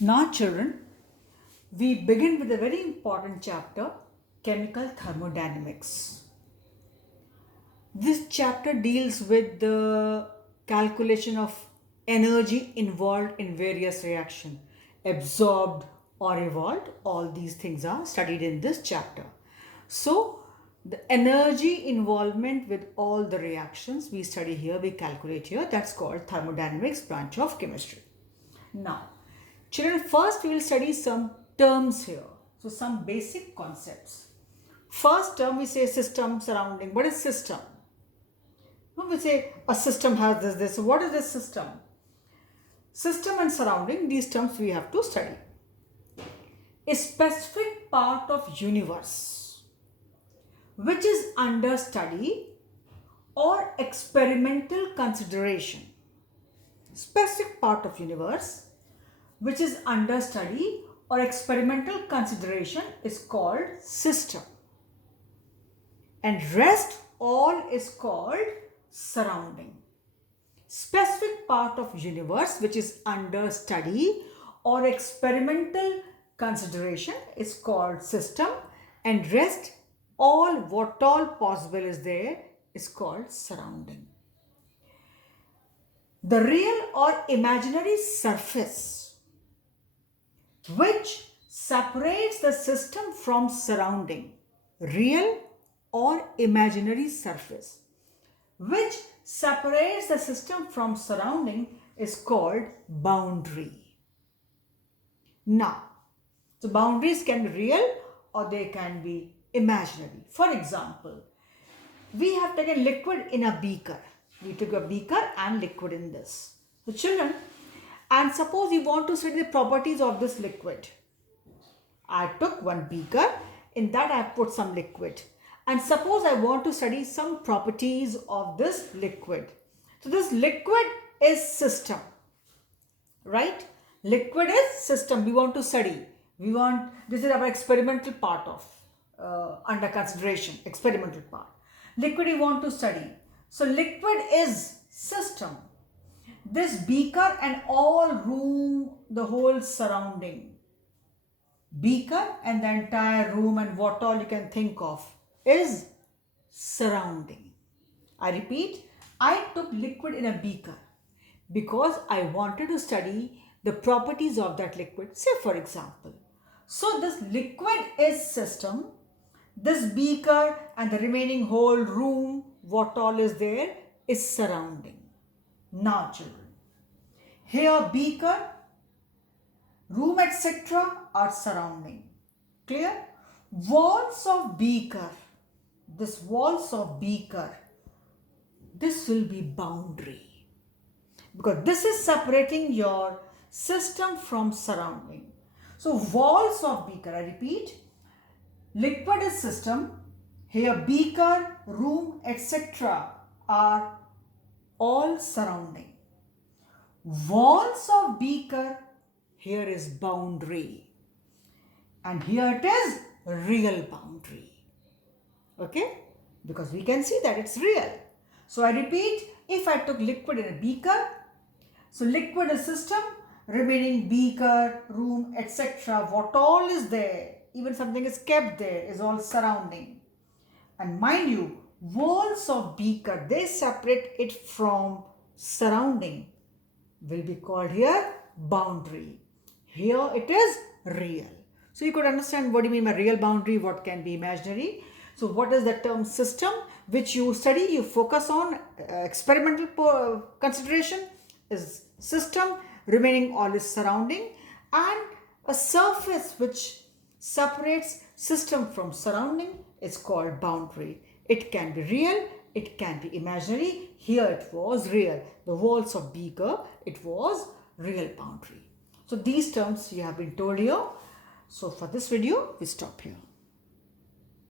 Now children, we begin with a very important chapter, chemical thermodynamics. This chapter deals with the calculation of energy involved in various reactions, absorbed or evolved. All these things are studied in this chapter. So the energy involvement with all the reactions we study here, we calculate here, that's called thermodynamics branch of chemistry. Now, children, first we will study some terms here. So some basic concepts. First term we say system, surrounding. What is system? No, we say a system has this. So what is this system? System and surrounding, these terms we have to study. A specific part of universe which is under study or experimental consideration. Specific part of universe which is under study or experimental consideration is called system. And rest all is called surrounding. Specific part of universe which is under study or experimental consideration is called system, and rest all what all possible is there is called surrounding. The real or imaginary surface which separates the system from surrounding, real or imaginary surface which separates the system from surrounding is called boundary. Now, so boundaries can be real or they can be imaginary. For example, we have taken liquid in a beaker. We took a beaker and liquid in this. So children, and suppose you want to study the properties of this liquid. I took one beaker, in that I have put some liquid. And suppose I want to study some properties of this liquid. So this liquid is system, right? Liquid is system. We want to study. This is our experimental part of under consideration, experimental part. Liquid we want to study. So liquid is system. This beaker and all room, the whole surrounding. Beaker and the entire room and what all you can think of is surrounding. I repeat, I took liquid in a beaker because I wanted to study the properties of that liquid. Say for example, so this liquid is system, this beaker and the remaining whole room, what all is there is surrounding. Now children, here beaker, room etc. are surrounding. Clear? Walls of beaker, this walls of beaker, this will be boundary because this is separating your system from surrounding. So walls of beaker, I repeat, liquid is system, here beaker, room etc. are all surrounding. Walls of beaker, here is boundary, and here it is real boundary. Okay, because we can see that it's real. So I repeat, if I took liquid in a beaker, so liquid is system, remaining beaker, room etc. what all is there, even something is kept there, is all surrounding. And mind you, walls of beaker, they separate it from surrounding, will be called here boundary. Here it is real. So you could understand what do you mean by real boundary, what can be imaginary. So what is the term system which you study, you focus on experimental consideration is system, remaining all is surrounding, and a surface which separates system from surrounding is called boundary. It can be real, it can be imaginary. Here it was real. The walls of beaker, it was real boundary. So these terms you have been told here. So for this video, we stop here.